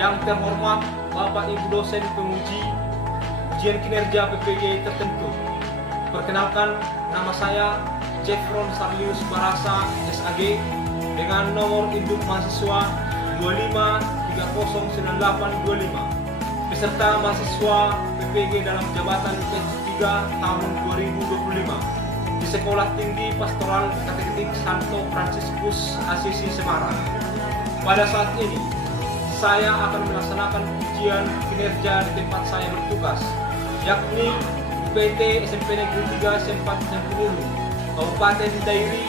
yang terhormat Bapak Ibu dosen penguji ujian kinerja PPG tertentu. Perkenalkan, nama saya Jeffron Sarlius Barasa SAG dengan nomor induk mahasiswa 25309825 beserta mahasiswa PPG dalam jabatan PS3 tahun 2025 di Sekolah Tinggi Pastoral Kateketik Santo Fransiskus Asisi Semarang. Pada saat ini saya akan melaksanakan ujian kinerja di tempat saya bertugas, yakni PT SMP Negeri 3 Sempat Sempulu, Kabupaten Dairi,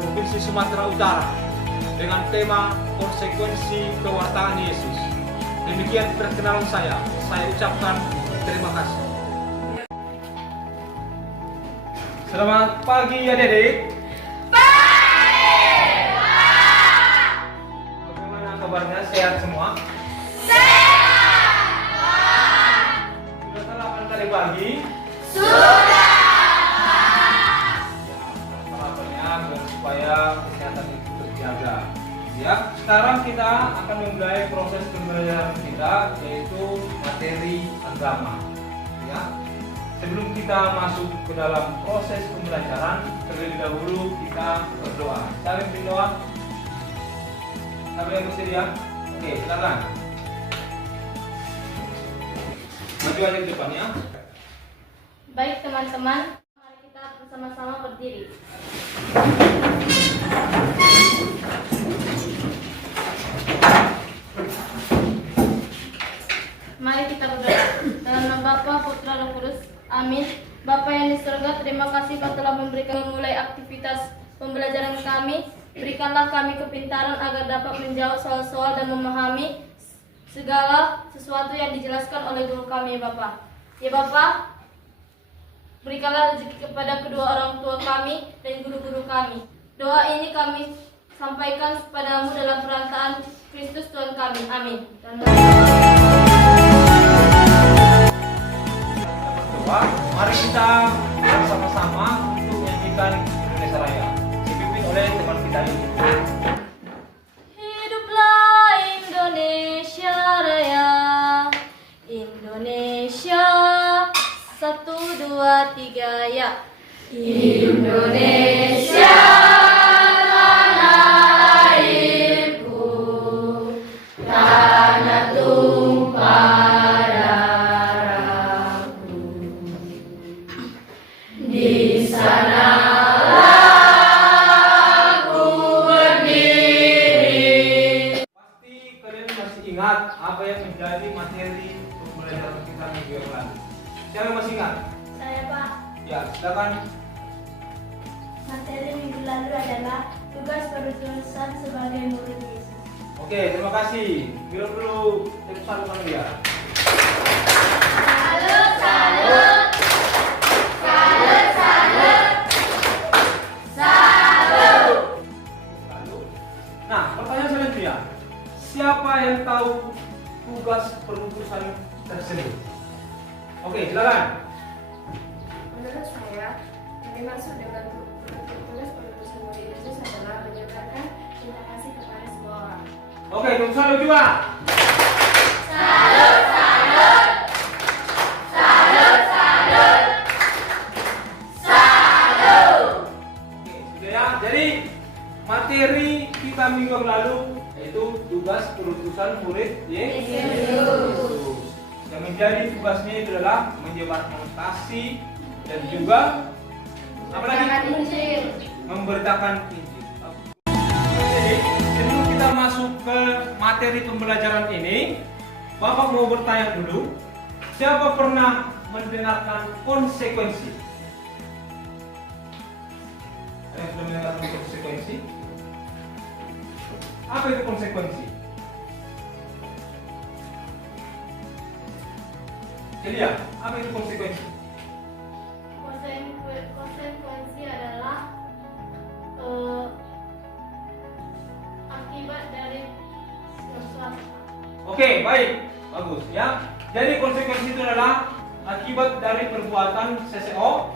Provinsi Sumatera Utara, dengan tema konsekuensi pewartaan Yesus. Demikian perkenalan saya ucapkan terima kasih. Selamat pagi adik-adik. Baik, Pak. Bagaimana kabarnya? Sehat semua? Sehat, Pak. Sudah sarapan tadi pagi? Sudah, Sarapannya agar supaya kesehatan itu terjaga. Ya, sekarang kita akan memulai proses pembelajaran kita, yaitu materi agama. Ya, sebelum kita masuk ke dalam proses pembelajaran, terlebih dahulu kita berdoa. Siapa yang berdoa? Siapa yang bersedia? Oke, silakan. Maju aja ke depan ya. Baik teman-teman, mari kita bersama-sama berdiri. Mari kita berdoa. Dalam nama Bapa, Putra, Roh Kudus. Amin. Bapa yang di surga, terima kasih Kau telah memberikan memulai aktivitas pembelajaran kami. Berikanlah kami kepintaran agar dapat menjawab soal-soal dan memahami segala sesuatu yang dijelaskan oleh guru kami, Bapa. Ya Bapa, berikanlah rezeki kepada kedua orang tua kami dan guru-guru kami. Doa ini kami sampaikan kepadamu dalam perantaraan Kristus Tuhan kami. Amin. Mari kita bersama-sama untuk menyanyikan Indonesia Raya, dipimpin oleh teman kita ini. Hiduplah Indonesia Raya, Indonesia 1, 2, 3 ya. Indonesia tanah airku, tanah tumpah darahku. Di sanalah aku berdiri. Pasti kalian masih ingat apa yang menjadi materi pembelajaran kita minggu yang lalu. Siapa yang masih ingat? Saya Pak. Ya, silakan. Materi minggu lalu adalah tugas perutusan sebagai murid Yesus. Oke, terima kasih. Bilang dulu tepuk tangan dia. Salut, salut. Salut, salut. Salut. Nah, pertanyaan selanjutnya, siapa yang tahu tugas perutusan tersebut? Oke, silakan. Menurut saya, yang dimaksud dengan tugas perutusan murid Yesus adalah menyebarkan cinta kasih kepada semua orang. Oke, tepuk tangan juga. Salut, salut. Salut, salut. Salut. Oke, sudah ya. Jadi materi kita minggu yang lalu yaitu tugas perutusan murid Yesus. Yang menjadi tugasnya itu adalah menyebarkan kasih dan juga apa lagi? Memberitakan Injil. Jadi sebelum kita masuk ke materi pembelajaran ini, Bapak mau bertanya dulu, siapa pernah mendengarkan konsekuensi? Ada yang sudah mendengarkan konsekuensi? Apa itu konsekuensi? Celia, apa itu konsekuensi? Konsekuensi adalah akibat dari sesuatu. Oke, baik, bagus ya. Jadi konsekuensi itu adalah akibat dari perbuatan seseorang.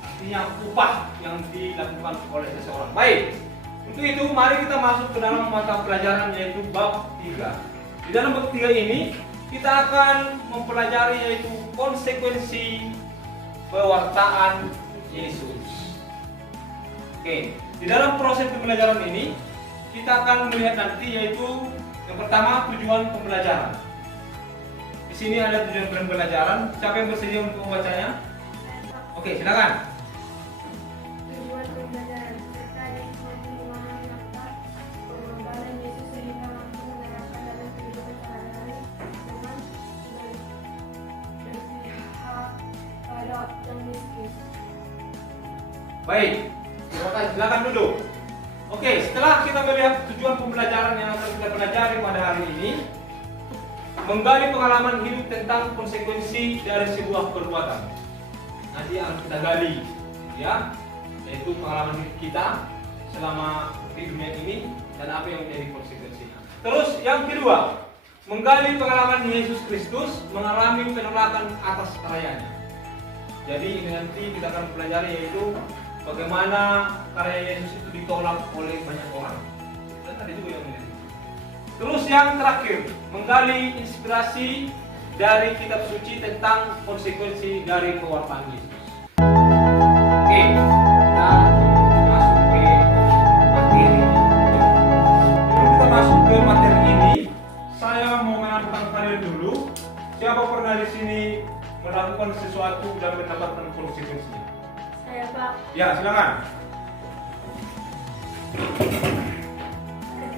Artinya upah yang dilakukan oleh seseorang. Baik. Untuk itu, mari kita masuk ke dalam mata pelajaran yaitu bab 3. Di dalam bab 3 ini, kita akan mempelajari yaitu konsekuensi pewartaan Yesus. Oke, di dalam proses pembelajaran ini, kita akan melihat nanti yaitu yang pertama tujuan pembelajaran. Di sini ada tujuan pembelajaran. Siapa yang bersedia untuk membacanya? Oke, silakan. Tujuan pembelajaran serta pemahaman fakta pengorbanan Yesus sehingga mampu menerapkan dalam kehidupan sehari-hari dengan berpihak pada yang miskin. Baik, terima kasih. Silakan duduk. Oke, setelah kita melihat tujuan pembelajaran yang akan kita pelajari pada hari ini, menggali pengalaman hidup tentang konsekuensi dari sebuah perbuatan. Nanti akan kita gali, ya, yaitu pengalaman hidup kita selama di dunia ini dan apa yang menjadi konsekuensinya. Terus yang kedua, menggali pengalaman Yesus Kristus mengalami penolakan atas karyanya. Jadi ini nanti kita akan pelajari yaitu bagaimana karya Yesus itu ditolak oleh banyak orang. Dan ada juga yang menjadi. Terus yang terakhir, menggali inspirasi dari kitab suci tentang konsekuensi dari pewartaan Yesus. Oke, kita masuk ke materi. Sebelum kita masuk ke materi ini, saya mau menantang kalian dulu. Siapa pernah di sini melakukan sesuatu dan mendapatkan konsekuensinya? Saya Pak, Ya, silakan.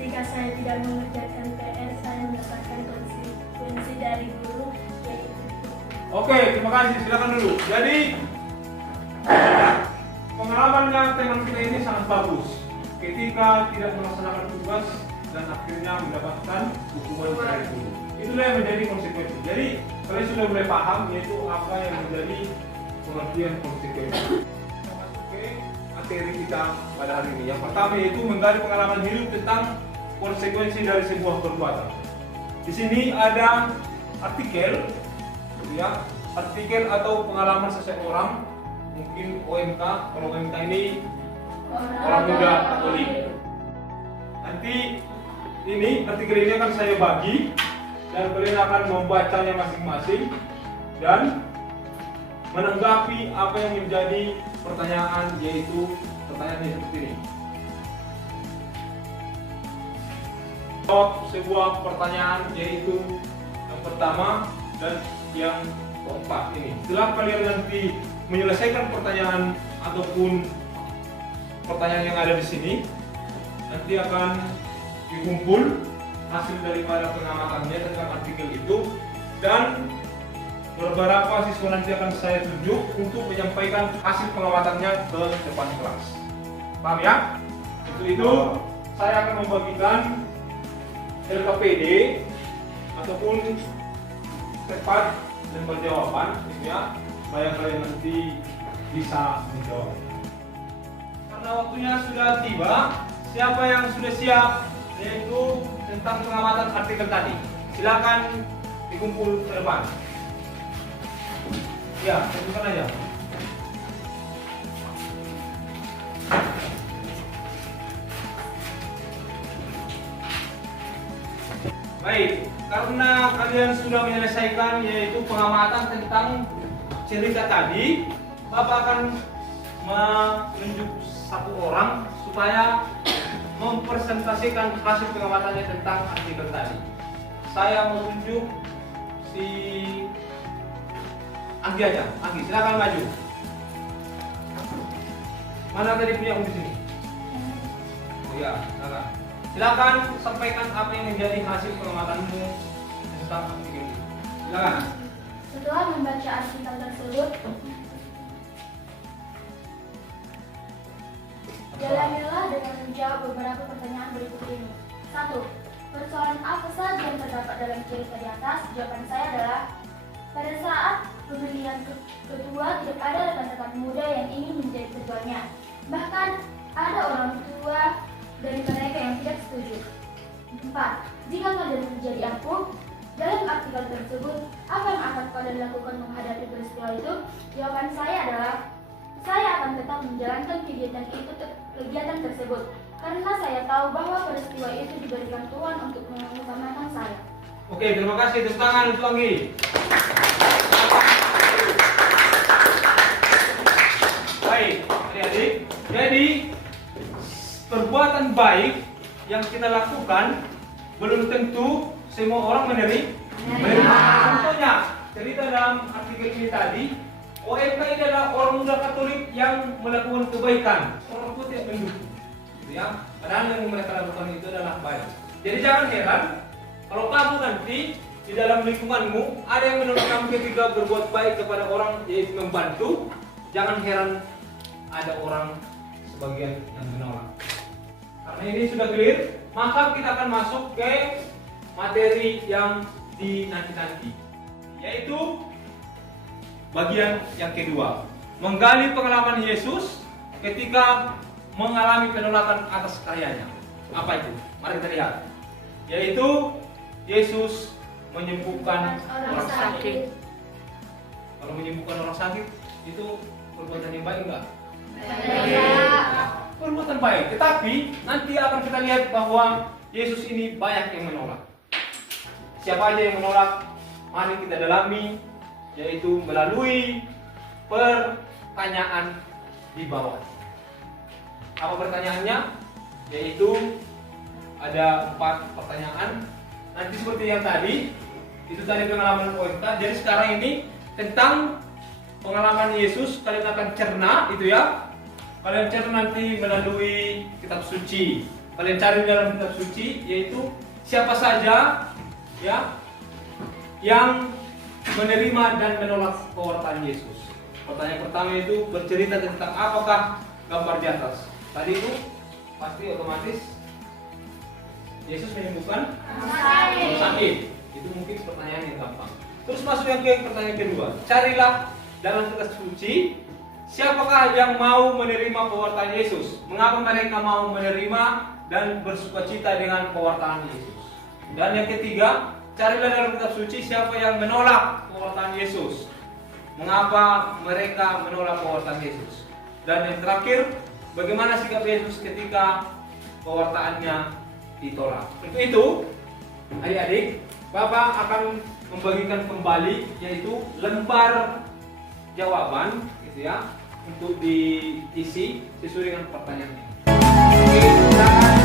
ketika saya tidak mengerjakan PR, saya mendapatkan konsekuensi dari guru yaitu Oke, terima kasih. Silakan dulu. Jadi pengalamannya teman kita ini sangat bagus. Ketika tidak melaksanakan tugas dan akhirnya mendapatkan hukuman dari guru. Itulah yang menjadi konsekuensi. Jadi kalian sudah mulai paham yaitu apa yang menjadi pengertian konsekuensi. Kita masuk ke materi kita pada hari ini. Yang pertama yaitu menggali pengalaman hidup tentang konsekuensi dari sebuah perbuatan. Di sini ada artikel, ya, artikel atau pengalaman seseorang, mungkin OMK. Kalau OMK ini orang muda Katolik. Nanti ini artikel ini akan saya bagi dan kalian akan membacanya masing-masing dan menanggapi apa yang menjadi pertanyaan, yaitu pertanyaannya seperti ini. Jawab sebuah pertanyaan yaitu yang pertama dan yang keempat ini. Setelah kalian nanti menyelesaikan pertanyaan ataupun pertanyaan yang ada di sini, nanti akan dikumpul hasil daripada pengamatannya tentang artikel itu dan beberapa siswa nanti akan saya tunjuk untuk menyampaikan hasil pengamatannya ke depan kelas. Paham ya? Untuk itu saya akan membagikan LKPD ataupun cepat dan berjawaban, ya, supaya kalian nanti bisa menjawab. Karena waktunya sudah tiba, siapa yang sudah siap yaitu tentang pengamatan artikel tadi, silakan dikumpul ke depan. Ya, tentukan aja. Baik, karena kalian sudah menyelesaikan yaitu pengamatan tentang cerita tadi, Bapak akan menunjuk satu orang supaya mempresentasikan hasil pengamatannya tentang artikel tadi. Saya menunjuk si Anggi aja. Anggi, silakan maju. Mana tadi punya di sini? Oh ya, silakan. Silakan sampaikan apa yang menjadi hasil pengamatanmu tentang artikel ini. Silakan. Setelah membaca artikel tersebut, jalanilah dengan menjawab beberapa pertanyaan berikut ini. 1. Persoalan apa saja yang terdapat dalam cerita di atas? Jawaban saya adalah pada saat pemilihan ketua tidak ada rekan-rekan muda yang ingin menjadi ketuanya. Bahkan ada orang tua dari mereka yang tidak setuju. 4. Jika kalian menjadi aku, dalam artikel tersebut, apa yang akan kalian lakukan menghadapi peristiwa itu? Jawaban saya adalah saya akan tetap menjalankan kegiatan tersebut. Karena saya tahu bahwa peristiwa itu diberikan Tuhan untuk mengumpamakan saya. Oke, terima kasih. Tepuk tangan untuk Anggi. Baik, adik-adik. Jadi, perbuatan baik yang kita lakukan belum tentu semua orang menerima. Contohnya, cerita dalam artikel ini tadi, OMK ini adalah orang muda Katolik yang melakukan kebaikan. Orang tua tidak mendukung. Gitu ya. Padahal yang mereka lakukan itu adalah baik. Jadi jangan heran kalau kamu nanti di dalam lingkunganmu ada yang menolak kamu ketika berbuat baik kepada orang, yaitu membantu. Jangan heran ada orang sebagian yang menolak. Karena ini sudah clear, maka kita akan masuk ke materi yang dinanti-nanti, yaitu bagian yang kedua, menggali pengalaman Yesus ketika mengalami penolakan atas karyanya. Apa itu? Mari kita lihat. Yaitu Yesus menyembuhkan orang sakit. Kalau menyembuhkan orang sakit itu perbuatan yang baik enggak? Perbuatan baik. Tetapi nanti akan kita lihat bahwa Yesus ini banyak yang menolak. Siapa aja yang menolak? Mari kita dalami, yaitu melalui pertanyaan di bawah. Apa pertanyaannya? Yaitu ada 4 pertanyaan. Nanti seperti yang tadi, itu tadi pengalaman kita. Jadi sekarang ini tentang pengalaman Yesus, kalian akan cerna itu ya. Kalian cerna nanti melalui kitab suci. Kalian cari dalam kitab suci, yaitu siapa saja ya yang menerima dan menolak pewartaan Yesus. Pertanyaan pertama itu bercerita tentang apakah gambar di atas. Tadi itu pasti otomatis Yesus menyembuhkan orang sakit. Itu mungkin pertanyaan yang gampang. Terus masuk yang ke pertanyaan kedua. Carilah dalam kitab suci siapakah yang mau menerima pewartaan Yesus. Mengapa mereka mau menerima dan bersukacita dengan pewartaan Yesus. Dan yang ketiga, carilah dalam kitab suci siapa yang menolak pewartaan Yesus. Mengapa mereka menolak pewartaan Yesus. Dan yang terakhir, bagaimana sikap Yesus ketika pewartaannya ditolak. Untuk itu, adik-adik, Bapak akan membagikan kembali yaitu lembar jawaban gitu ya, untuk diisi sesuai dengan pertanyaan ini. Oke, silakan.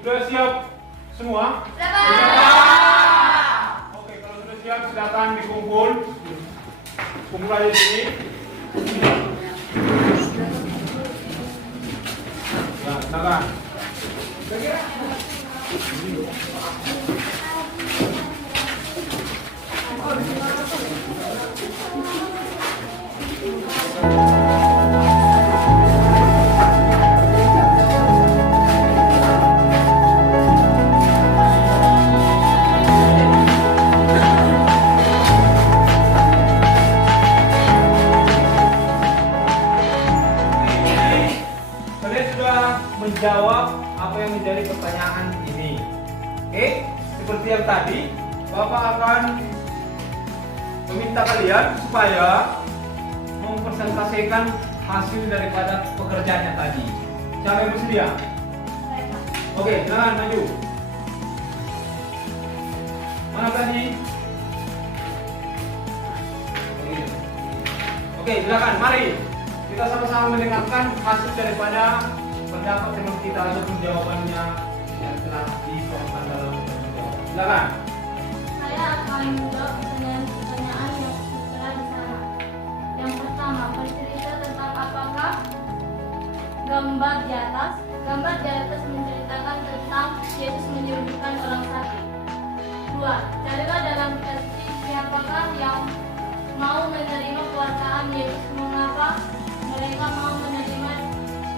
Sudah siap semua? Oke, kalau sudah siap silakan dikumpul. Kumpul aja di sini. Ya, silakan. Menjawab apa yang menjadi pertanyaan ini. Oke, seperti yang tadi, Bapak akan meminta kalian supaya mempresentasikan hasil daripada pekerjaannya tadi. Siapa yang bersedia? Oke, silakan maju. Mana tadi? Oke, silakan. Mari kita sama-sama mendengarkan hasil daripada pendapat teman kita ataupun jawabannya yang telah dituangkan dalam jawaban. Silakan. Saya akan menjawab pertanyaan yang tertera di sana. Yang pertama, bercerita tentang apakah gambar di atas. Gambar di atas menceritakan tentang Yesus menyembuhkan orang sakit. 2. Carilah dalam kitab suci siapakah yang mau menerima pewartaan Yesus. Mengapa mereka mau menerima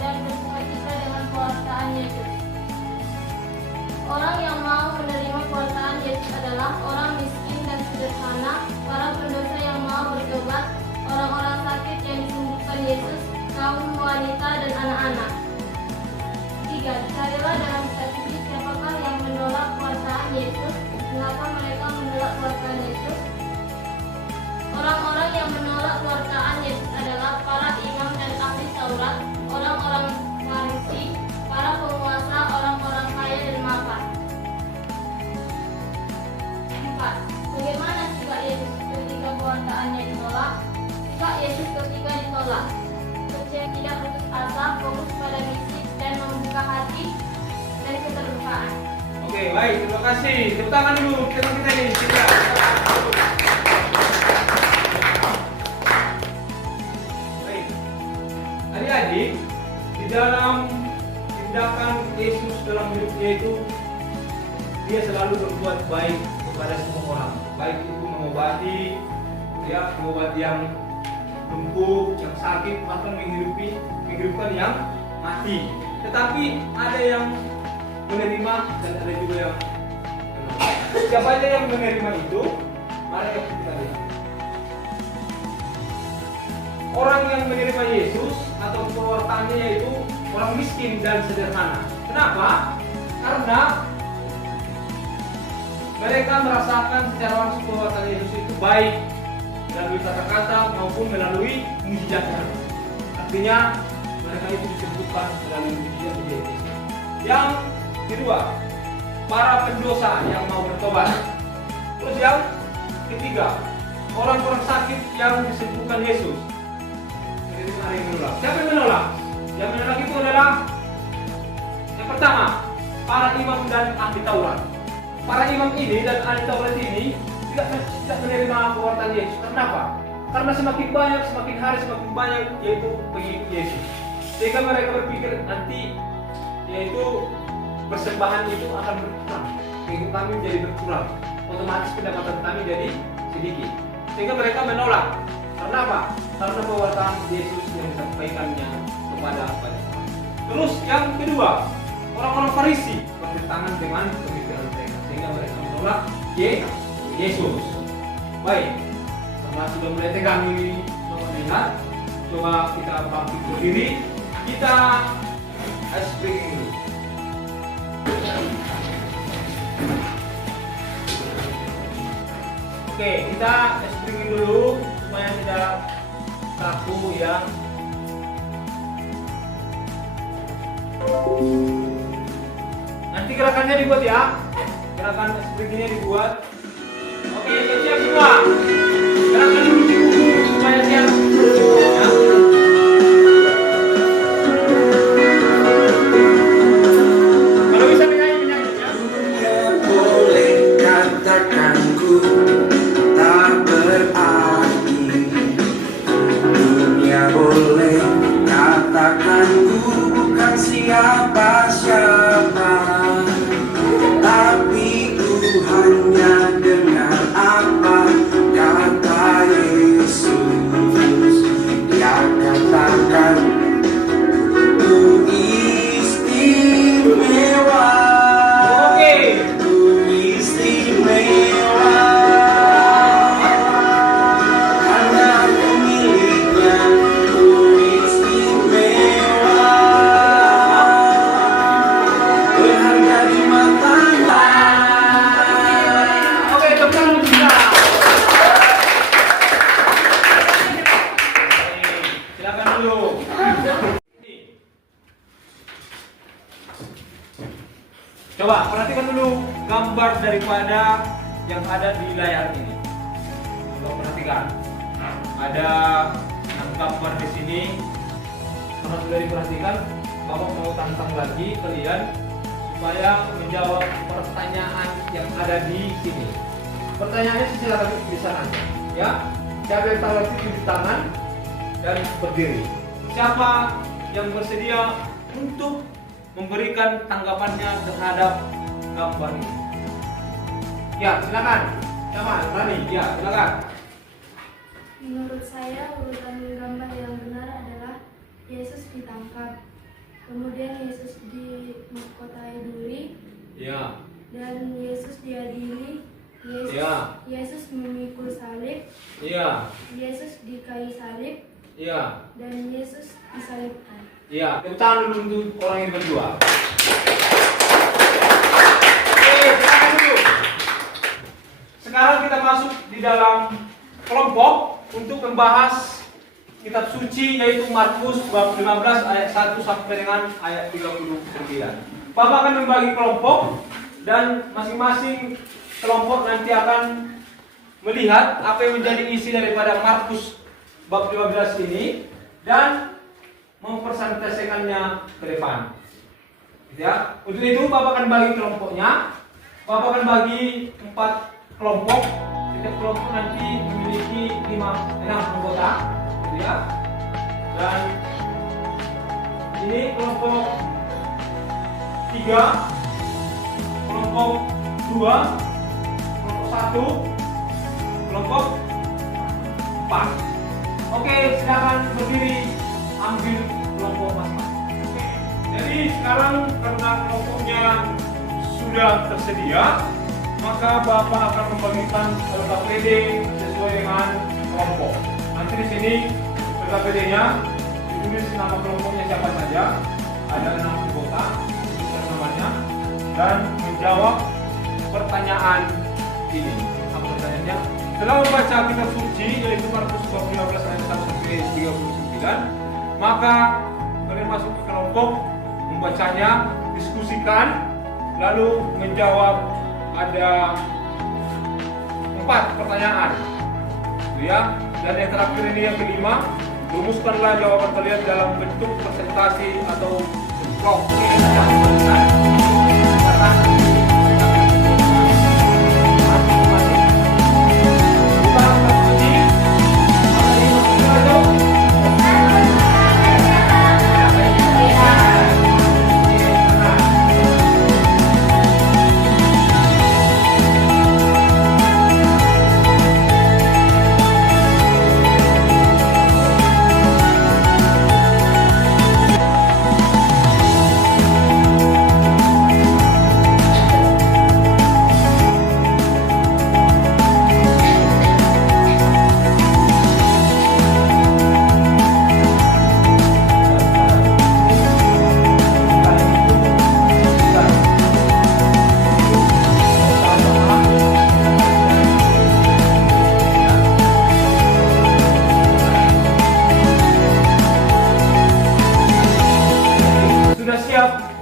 dan bersukacita dengan pewartaan Yesus. Orang yang mau menerima pewartaan Yesus adalah orang miskin dan sederhana, para pendosa yang mau bertobat, orang-orang sakit yang disembuhkan Yesus, kaum wanita dan anak-anak. sholat. Percaya tidak putus asa, fokus pada misi, dan membuka hati dari keterbukaan. Oke, baik, terima kasih. Tepuk tangan dulu, teman kita ini. Silakan. Baik. Adik-adik, di dalam tindakan Yesus dalam hidupnya itu, dia selalu berbuat baik kepada semua orang. Baik itu mengobati, ya, mengobati yang lumpuh, yang sakit, bahkan menghidupkan yang mati. Tetapi ada yang menerima dan ada juga yang menolak. Siapa aja yang menerima itu? Mari kita lihat. Orang yang menerima Yesus atau pewartaannya yaitu orang miskin dan sederhana. Kenapa? Karena mereka merasakan secara langsung pewartaan Yesus itu baik melalui kata-kata maupun melalui mujizatnya. Artinya mereka itu disembuhkan melalui mujizat Yesus. Yang kedua, para pendosa yang mau bertobat. Terus yang ketiga, orang-orang sakit yang disembuhkan Yesus. Jadi ada yang menolak. Siapa yang menolak? Yang menolak itu adalah yang pertama, para imam dan ahli Taurat. Para imam ini dan ahli Taurat ini tidak menerima pewartaan Yesus. Kenapa? Karena semakin hari semakin banyak yaitu pengikut Yesus. Sehingga mereka berpikir nanti yaitu persembahan itu akan berkurang, pengikut kami menjadi berkurang, otomatis pendapatan kami jadi sedikit. Sehingga mereka menolak. Karena apa? Karena pewartaan Yesus yang disampaikannya kepada mereka. Terus yang kedua, orang-orang Farisi bertentangan dengan pemikiran mereka, sehingga mereka menolak Yesus. Baik, karena sudah mulai tegang ini, melihat, coba kita bangkit berdiri, kita ice breaking dulu. Oke, kita ice breaking dulu supaya tidak kaku ya. Nanti gerakannya dibuat ya. Gerakan ice breakingnya dibuat. Oke, siap semua. Gerakan dulu di buku supaya siap. Ya. Kalau bisa penyanyi ya. Boleh katakan ku tak berarti. Dunia boleh katakan ku bukan siapa-siapa. Tapi ku hanya dengar apa kata Yesus. Dia katakan ku istimewa. Oke. Ku istimewa karena ku miliknya. Ku istimewa berharga di matanya. Oke, tepuk tangan kita. Silakan dulu. Coba perhatikan dulu gambar daripada yang ada di layar ini. Coba perhatikan. Ada 6 gambar di sini. Kalau sudah diperhatikan, Bapak mau tantang lagi kalian supaya menjawab pertanyaan yang ada di sini. Pertanyaannya silakan di sana, ya. Siapa yang tahu lagi di tangan dan berdiri. Siapa yang bersedia untuk memberikan tanggapannya terhadap gambar ini? Ya, silakan. Siapa? Rani. Ya, silakan. Menurut saya, urutan gambar yang benar adalah Yesus ditangkap, kemudian Yesus dimahkotai duri, Ya. dan Yesus diadili, Yesus, Ya. Yesus memikul salib, Iya. Yesus di kayu salib, Iya. dan Yesus disalibkan. Iya. Tepuk tangan dulu untuk orang yang berdua. Oke, silakan dulu. Sekarang kita masuk di dalam kelompok untuk membahas kitab suci yaitu Markus bab 15 ayat 1 sampai dengan ayat 39. Bapak akan membagi kelompok dan masing-masing kelompok nanti akan melihat apa yang menjadi isi daripada Markus bab 15 ini dan mempresentasikannya ke depan. Gitu ya. Untuk itu Bapak akan bagi kelompoknya. Bapak akan bagi 4 kelompok. Setiap kelompok nanti memiliki 6 anggota, gitu ya. Dan ini kelompok 3, kelompok 2, kelompok 1, kelompok 4. Oke, silakan berdiri, ambil kelompok masing-masing. Jadi sekarang karena kelompoknya sudah tersedia, maka Bapak akan membagikan LKPD sesuai dengan kelompok. Nanti di sini LKPD-nya ditulis nama kelompoknya siapa saja, ada 6 anggota, tuliskan namanya, dan menjawab pertanyaan ini. Apa pertanyaannya? Setelah membaca kitab suci yaitu Markus 15 ayat 1 sampai 39, maka kalian masuk ke kelompok, membacanya, diskusikan, lalu menjawab. Ada 4 pertanyaan, gitu ya. Dan yang terakhir ini yang kelima, rumuskanlah jawaban kalian dalam bentuk presentasi atau vlog.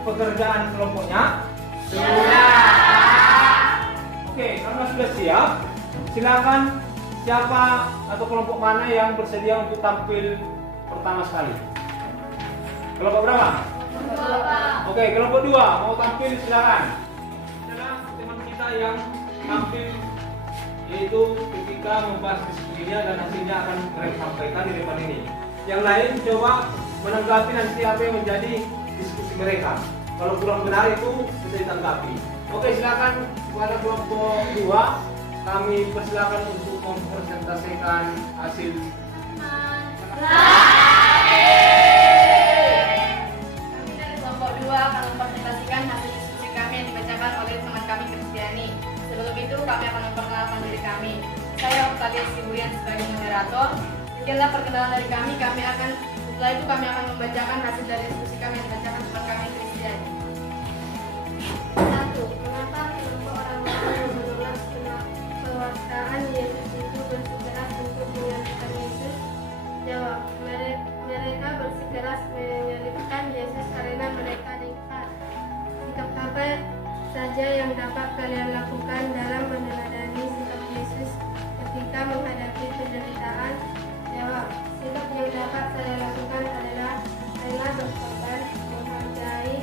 Pekerjaan kelompoknya sudah. Oke, karena sudah siap, silakan siapa atau kelompok mana yang bersedia untuk tampil pertama sekali. Kelompok berapa? Oke, kelompok 2 mau tampil, silakan. Adalah teman kita yang tampil, yaitu ketika membahas diskusinya dan hasilnya akan mereka sampaikan di depan ini. Yang lain coba menanggapi nanti apa yang menjadi diskusi mereka. Kalau kurang benar itu bisa ditanggapi. Oke, silakan kepada kelompok 2 kami persilakan untuk mempresentasikan hasil. Kami dari kelompok 2 akan mempresentasikan hasil diskusi kami yang dibacakan oleh teman kami Kristiani. Sebelum itu kami akan memperkenalkan diri kami. Saya Octavia Siburian sebagai moderator. Sekianlah perkenalan dari kami. Setelah itu kami akan membacakan hasil dari diskusi kami yang dibacakan teman kami Kristiani. 1. Mengapa kelompok orang-orang yang menolak pewartaan Yesus itu bersikeras untuk menyalibkan Yesus? Jawab, mereka bersikeras menyalibkan Yesus karena mereka ingkar. Sikap apa saja yang dapat kalian lakukan dalam meneladani sikap Yesus ketika menghadapi penderitaan? Jawab, sikap yang dapat saya lakukan adalah rela berkorban, menghargai,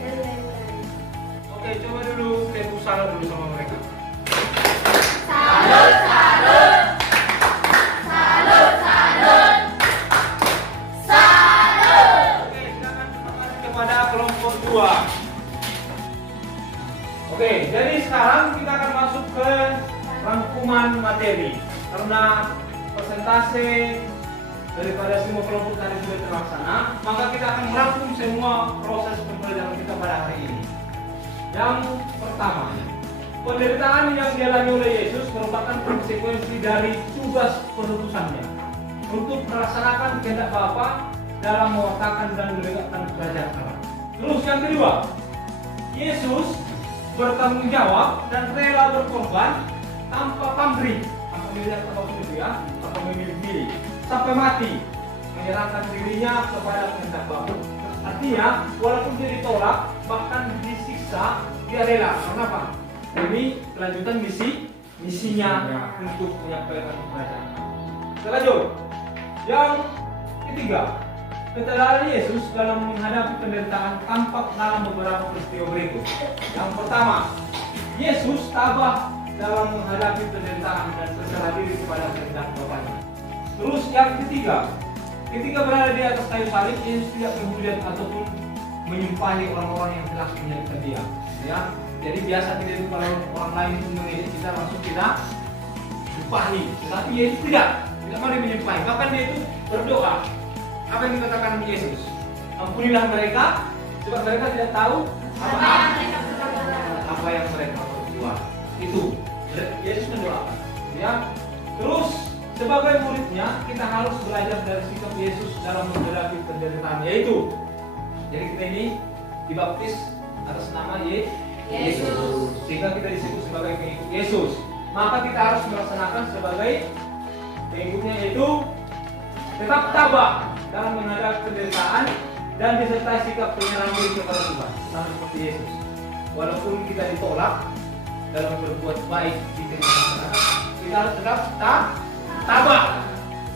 dan lain-lain. Oke, coba dulu tempo salam dulu sama mereka. Salut, salut. Salut, salut. Salut. Oke, silakan kepada kelompok 2. Oke, jadi sekarang kita akan masuk ke rangkuman materi. Karena persentase daripada semua kelompok tadi sudah terlaksana, maka kita akan merangkum semua proses pembelajaran kita pada hari ini. Yang pertama, penderitaan yang dialami oleh Yesus merupakan konsekuensi dari tugas penutusannya untuk melaksanakan kehendak Bapa dalam mewartakan dan menegakkan kerajaan Allah. Terus yang kedua, Yesus bertanggung jawab dan rela berkorban tanpa pamrih, tanpa melihat apapun itu ya, tanpa memilih diri, sampai mati, menyerahkan dirinya kepada kehendak Bapa. Artinya, walaupun dia ditolak, bahkan disiksa, dia rela. Karena apa? Demi kelanjutan misinya untuk menyampaikan kerajaan. Kita lanjut. Yang ketiga, keteladan Yesus dalam menghadapi penderitaan tampak dalam beberapa peristiwa berikut. Yang pertama, Yesus tabah dalam menghadapi penderitaan dan berserah diri kepada kehendak Bapaknya. Terus yang ketiga, ketika berada di atas kayu salib, Yesus tidak kemudian ataupun menyumpahi orang-orang yang telah menyalibkan Dia. Ya, jadi biasa kita itu kalau orang lain itu mengejek kita langsung kita sumpahi, tetapi Yesus tidak mau menyumpahi. Bahkan Dia itu berdoa. Apa yang dikatakan Yesus? Ampunilah mereka, sebab mereka tidak tahu apa yang mereka perbuat. Itu Yesus mendoakan. Ya, terus sebagai muridnya kita harus belajar dari sikap Yesus dalam menghadapi penderitaan, yaitu jadi kita ini dibaptis atas nama Yesus, sehingga kita disebut sebagai pengikut Yesus. Maka kita harus melaksanakan sebagai pengikutnya, yaitu tetap tabah dalam menghadapi penderitaan dan disertai sikap penyerahan diri kepada Tuhan, sama seperti Yesus. Walaupun kita ditolak dalam berbuat baik di tengah masyarakat, kita harus tetap tabah,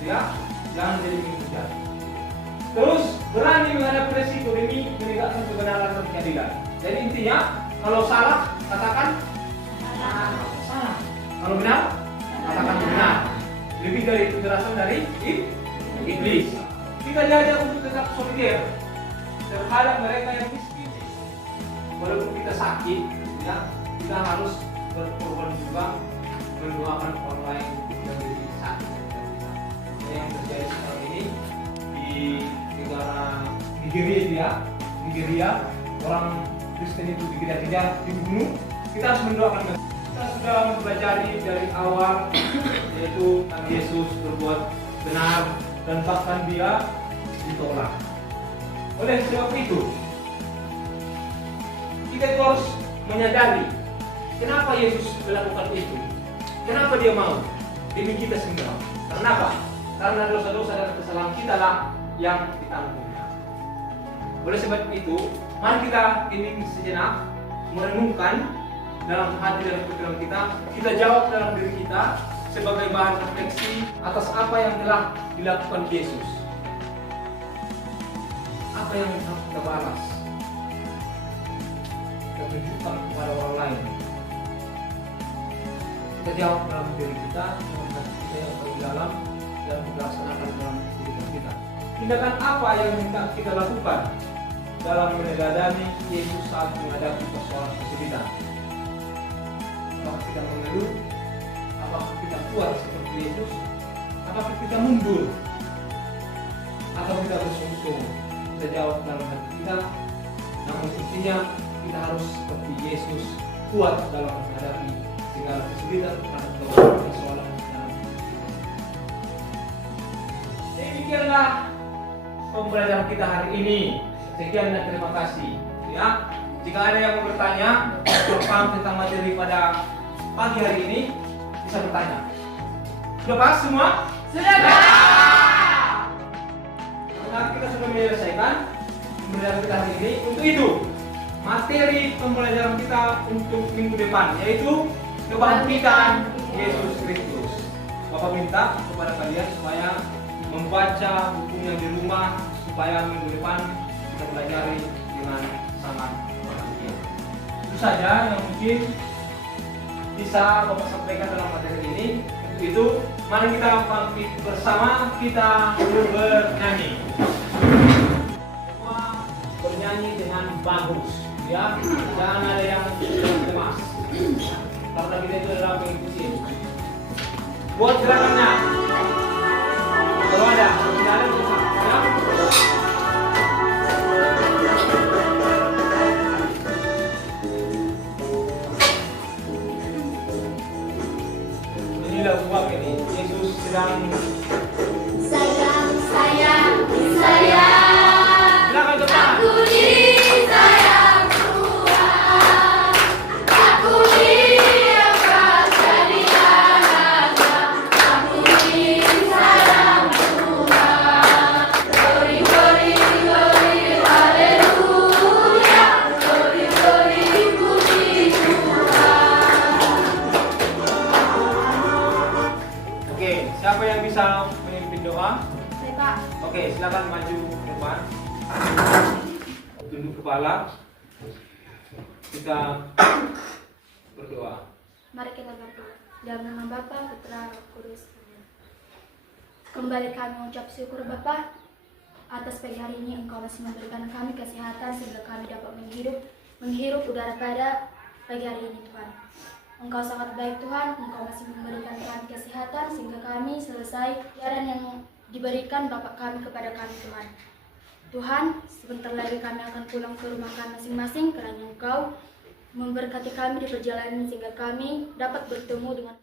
ya, jangan jadi pengikut. Terus berani menghadapi resiko demi menegakkan kebenaran dan keadilan. Jadi intinya, kalau salah katakan salah, kalau benar katakan benar. Lebih dari itu penjelasan dari iblis. Kita diajak untuk tetap solider terhadap mereka yang miskin. Walaupun kita sakit, ya, kita harus berkorban juga mendoakan orang lain yang menjadi sakit. Yang terjadi sekarang ini di negara Nigeria, orang Kristen itu dikejar-kejar, dibunuh. Kita harus mendoakan mereka. Kita sudah mempelajari dari awal, yaitu Tuhan Yesus berbuat benar dan bahkan Dia ditolak. Oleh sebab itu, kita itu harus menyadari kenapa Yesus melakukan itu. Kenapa Dia mau demi kita semua? Karena apa? Karena dosa-dosa dan kesalahan kita lah yang ditanggung. Oleh sebab itu, mari kita ini sejenak merenungkan dalam hati dan pikiran kita jawab dalam diri kita sebagai bahan refleksi atas apa yang telah dilakukan Yesus. Apa yang harus kita balas? Kita tunjukkan kepada orang lain. Kita jawab dalam diri kita, dalam hati kita yang paling dalam, dan kita laksanakan dalam kehidupan kita. Tindakan apa yang kita lakukan dalam meneladani Yesus saat menghadapi persoalan kesulitan? Apakah kita mengeluh? Apakah kita kuat seperti Yesus? Apakah kita mundur? Atau kita bersungguh-sungguh? Kita jawab dalam hati kita. Namun intinya kita harus seperti Yesus, kuat dalam menghadapi segala kesulitan dan persoalan dalam hidup kita. Demikianlah pembelajaran kita hari ini. Sekian dan terima kasih. Ya, jika ada yang mau bertanya tentang materi pada pagi hari ini, bisa bertanya. Sudah pas semua? Sudah Pak. Nah, kita sudah menyelesaikan pembelajaran kita hari ini. Untuk itu, materi pembelajaran kita untuk minggu depan yaitu kebangkitan Yesus Kristus. Bapak minta kepada kalian supaya membaca bukunya di rumah supaya minggu depan kita pelajari dengan sangat perhatian. Itu saja yang mungkin bisa Bapak sampaikan dalam materi ini. Untuk itu, mari kita bangkit bersama, kita bernyanyi. Semua bernyanyi dengan bagus, ya. Jangan ada yang lemas. Karena kita itu adalah pengikut Yesus. Buat gerakannya. Kalau ada, tidak ada ya. Inilah buah ini. Yesus sedang Sayang, sayang, sayang. silakan depan. Aku disayang Tuhan. Aku diangkat jadi anaknya. Aku disayang Tuhan. depan, tunduk kepala, kita berdoa. Mari kita berdoa. Dalam nama Bapa, Putra, Roh Kudus. Amin. Kembali kami mengucap syukur Bapa atas pagi hari ini Engkau masih memberikan kami kesehatan sehingga kami dapat menghirup udara pada pagi hari ini Tuhan. Engkau sangat baik Tuhan, Engkau masih memberikan kami kesehatan sehingga kami selesai pelajaran yang diberikan Bapak kami kepada kami Tuhan. Tuhan, sebentar lagi kami akan pulang ke rumah kami masing-masing karena Engkau memberkati kami di perjalanan sehingga kami dapat bertemu dengan